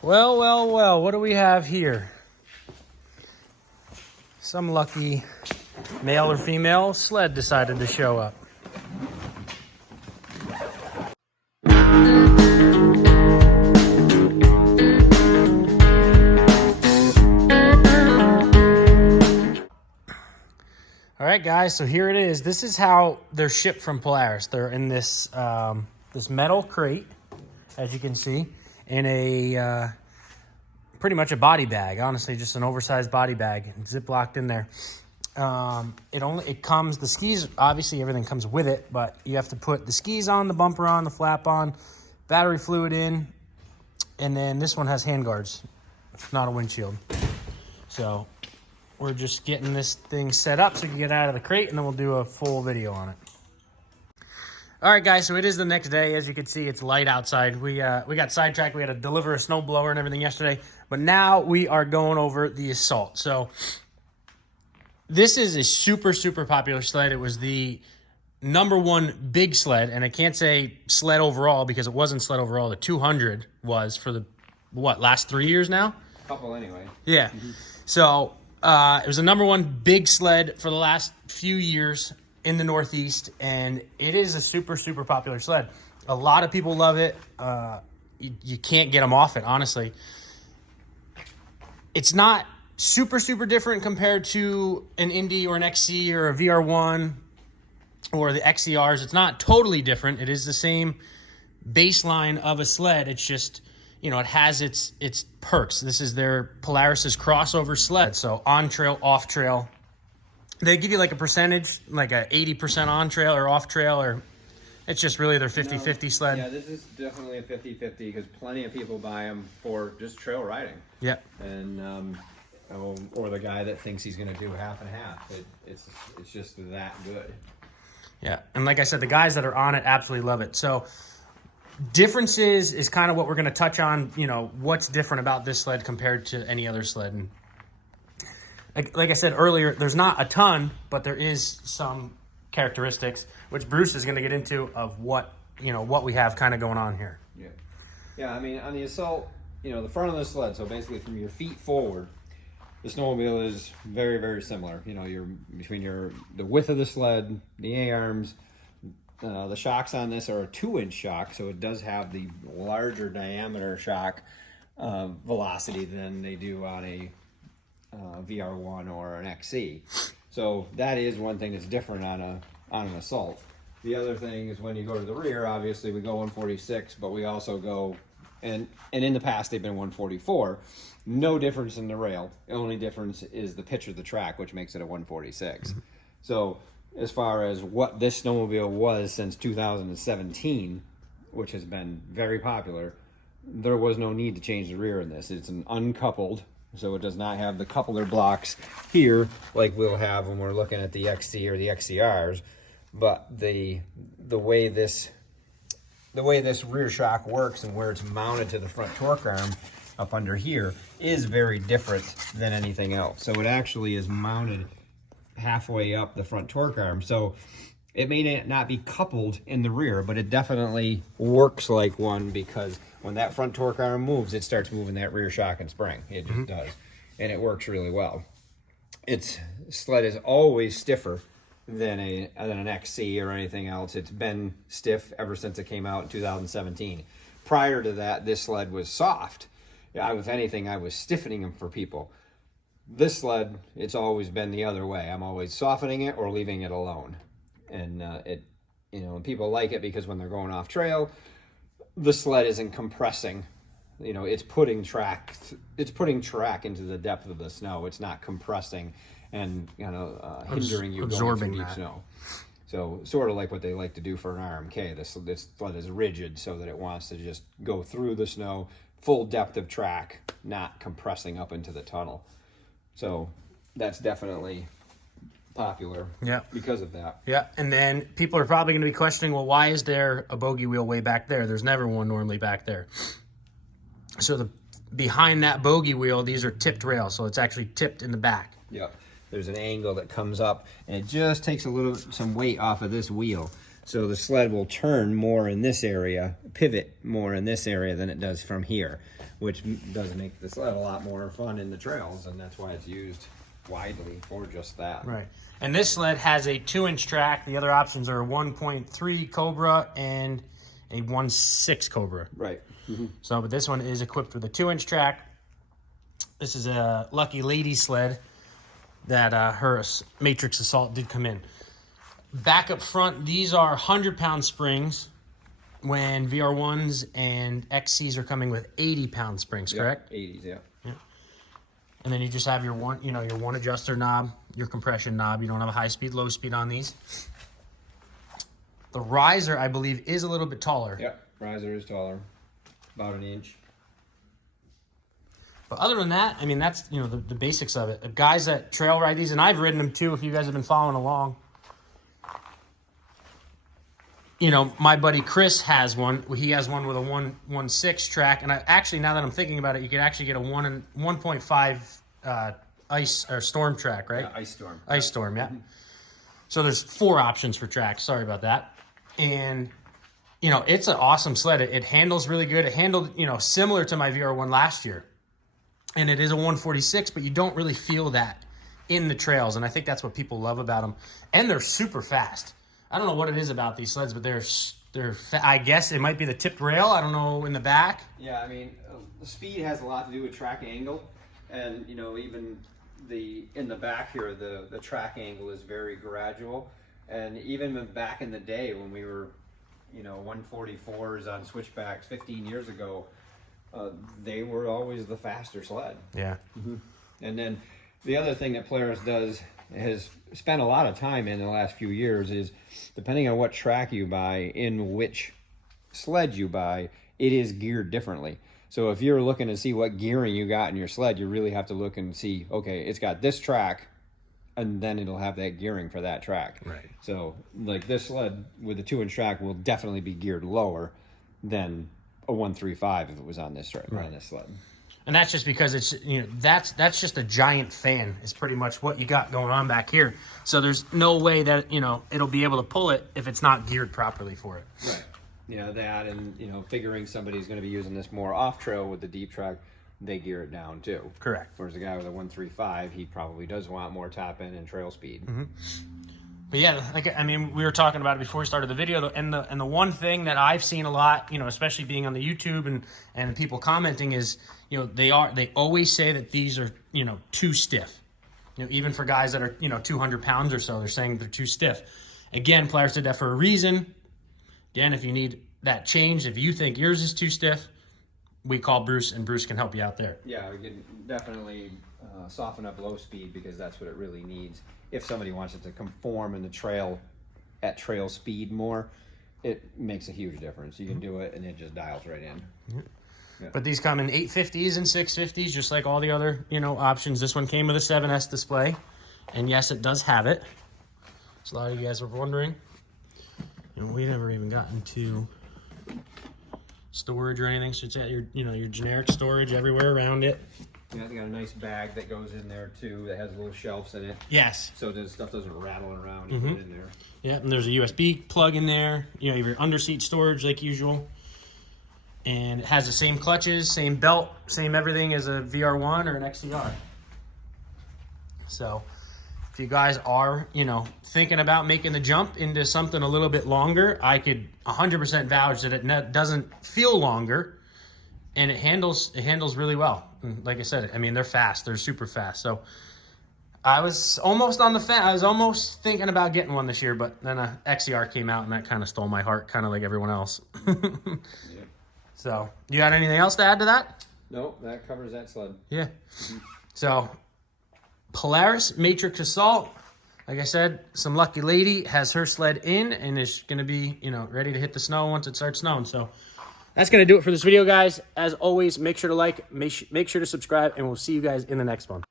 Well, well, well, what do we have here? Some lucky male or female sled decided to show up. All right, guys, so here it is. This is how they're shipped from Polaris. They're in this this metal crate, as you can see, in a pretty much a body bag. Honestly, just an oversized body bag, zip-locked in there. It comes, the skis, obviously everything comes with it, but you have to put the skis on, the bumper on, the flap on, battery fluid in, and then this one has handguards, not a windshield. So we're just getting this thing set up so we can get out of the crate, and then we'll do a full video on it. All right, guys, so it is the next day. As you can see, it's light outside. We got sidetracked. We had to deliver a snow blower and everything yesterday, but now we are going over the Assault. So this is a super, super popular sled. It was the #1 big sled, and I can't say sled overall because it wasn't sled overall. The 200 was for the, last 3 years now? A couple anyway. Yeah. So it was the #1 big sled for the last few years in the Northeast, and it is a super, super popular sled. A lot of people love it. You can't get them off it, honestly. It's not super, super different compared to an Indy or an XC or a VR1 or the XCRs. It's not totally different. It is the same baseline of a sled. It's just, you know, it has its perks. This is their Polaris's crossover sled. So on trail, off trail. They give you like a percentage, like a 80% on trail or off trail, or it's just really their 50-50 sled. Yeah, this is definitely a 50-50 because plenty of people buy them for just trail riding. Yeah. And or the guy that thinks he's going to do half and half. It's just that good. Yeah, and like I said, the guys that are on it absolutely love it. So differences is kind of what we're going to touch on, you know, what's different about this sled compared to any other sled. And like I said earlier, there's not a ton, but there is some characteristics, which Bruce is going to get into, of what we have kind of going on here. Yeah, I mean, on the Assault, you know, the front of the sled, so basically from your feet forward, the snowmobile is very, very similar. You know, you're between the width of the sled, the A-arms, the shocks on this are a 2-inch shock, so it does have the larger diameter shock velocity than they do on a VR1 or an XC. So that is one thing that's different on an Assault. The other thing is when you go to the rear, obviously we go 146, but we also go, and in the past they've been 144. No difference in the rail. The only difference is the pitch of the track, which makes it a 146. Mm-hmm. So as far as what this snowmobile was since 2017, which has been very popular, there was no need to change the rear in this. It's an uncoupled, so it does not have the coupler blocks here like we'll have when we're looking at the XC or the XCRs. But the way this rear shock works and where it's mounted to the front torque arm up under here is very different than anything else. So it actually is mounted halfway up the front torque arm. So it may not be coupled in the rear, but it definitely works like one, because when that front torque arm moves, it starts moving that rear shock and spring. It just does. And it works really well. Its sled is always stiffer than an XC or anything else. It's been stiff ever since it came out in 2017. Prior to that, this sled was soft. If anything, I was stiffening them for people. This sled, it's always been the other way. I'm always softening it or leaving it alone. And people like it because when they're going off trail, the sled isn't compressing. You know, it's putting track into the depth of the snow. It's not compressing and hindering you absorbing going through deep snow. So sort of like what they like to do for an RMK. This sled is rigid so that it wants to just go through the snow, full depth of track, not compressing up into the tunnel. So that's definitely popular because of that. Yeah, and then people are probably going to be questioning, well, why is there a bogey wheel way back there? There's never one normally back there. So behind that bogey wheel, these are tipped rails, so it's actually tipped in the back. Yep. There's an angle that comes up, and it just takes some weight off of this wheel. So the sled will turn more in this area, pivot more in this area than it does from here, which does make the sled a lot more fun in the trails, and that's why it's used widely for just that. Right. And this sled has a 2-inch track. The other options are a 1.3 Cobra and a 1.6 Cobra. Right. So, but this one is equipped with a 2-inch track. This is a Lucky Lady sled that her Matryx Assault did come in. Back up front, these are 100-pound springs when VR1s and XCs are coming with 80-pound springs, correct? 80s, yeah. And then you just have your one, your one adjuster knob, your compression knob. You don't have a high speed, low speed on these. The riser, I believe, is a little bit taller. Yep, riser is taller, about an inch. But other than that, I mean, that's, the basics of it. Guys that trail ride these, and I've ridden them too, if you guys have been following along. My buddy Chris has one. He has one with a 1.6 track, and actually, now that I'm thinking about it, you could actually get a 1.5 ice or storm track, right? Yeah, ice storm. Ice storm, yeah. So there's 4 options for tracks. Sorry about that. And it's an awesome sled. It handles really good. It handled similar to my VR1 last year, and it is a 146, but you don't really feel that in the trails, and I think that's what people love about them. And they're super fast. I don't know what it is about these sleds, but they're I guess it might be the tipped rail. I don't know, in the back. Yeah, I mean, the speed has a lot to do with track angle, and even in the back here, the track angle is very gradual. And even back in the day when we were, 144s on switchbacks 15 years ago, they were always the faster sled. Yeah. And then the other thing that Polaris has spent a lot of time in the last few years is, depending on what track you buy, in which sled you buy, it is geared differently. So if you're looking to see what gearing you got in your sled, you really have to look and see, okay, it's got this track, and then it'll have that gearing for that track. Right. So like this sled with a 2-inch track will definitely be geared lower than a 135 if it was on this track, on this sled. And that's just because it's, that's just a giant fan is pretty much what you got going on back here. So there's no way that, it'll be able to pull it if it's not geared properly for it. Right. That, and, figuring somebody's going to be using this more off-trail with the deep track, they gear it down too. Correct. Whereas a guy with a 135, he probably does want more top end and trail speed. But yeah, we were talking about it before we started the video, and the one thing that I've seen a lot, especially being on the YouTube and people commenting is, they always say that these are, too stiff. Even for guys that are, 200 pounds or so, they're saying they're too stiff. Again, Polaris did that for a reason. Again, if you need that change, if you think yours is too stiff, we call Bruce, and Bruce can help you out there. Yeah, we can definitely soften up low speed, because that's what it really needs. If somebody wants it to conform in the trail at trail speed more, it makes a huge difference. You can do it, and it just dials right in. Yeah. But these come in 850s and 650s, just like all the other, options. This one came with a 7S display, and yes, it does have it. So a lot of you guys were wondering. We never even gotten to storage or anything, so it's at your, your generic storage everywhere around it. Yeah, they got a nice bag that goes in there too, that has little shelves in it. Yes. So the stuff doesn't rattle around. You put it in there. Yeah, and there's a USB plug in there. You have your underseat storage like usual. And it has the same clutches, same belt, same everything as a VR1 or an XCR. So if you guys are, thinking about making the jump into something a little bit longer, I could 100% vouch that it doesn't feel longer. And it handles really well. And like I said, they're fast. They're super fast. So I was almost on the fence. I was almost thinking about getting one this year, but then a XCR came out, and that kind of stole my heart, kind of like everyone else. Yeah. So, you got anything else to add to that? No, that covers that sled. Yeah. So, Polaris Matryx Assault. Like I said, some lucky lady has her sled in and is going to be, ready to hit the snow once it starts snowing. So, that's going to do it for this video, guys. As always, make sure to like, make sure to subscribe, and we'll see you guys in the next one.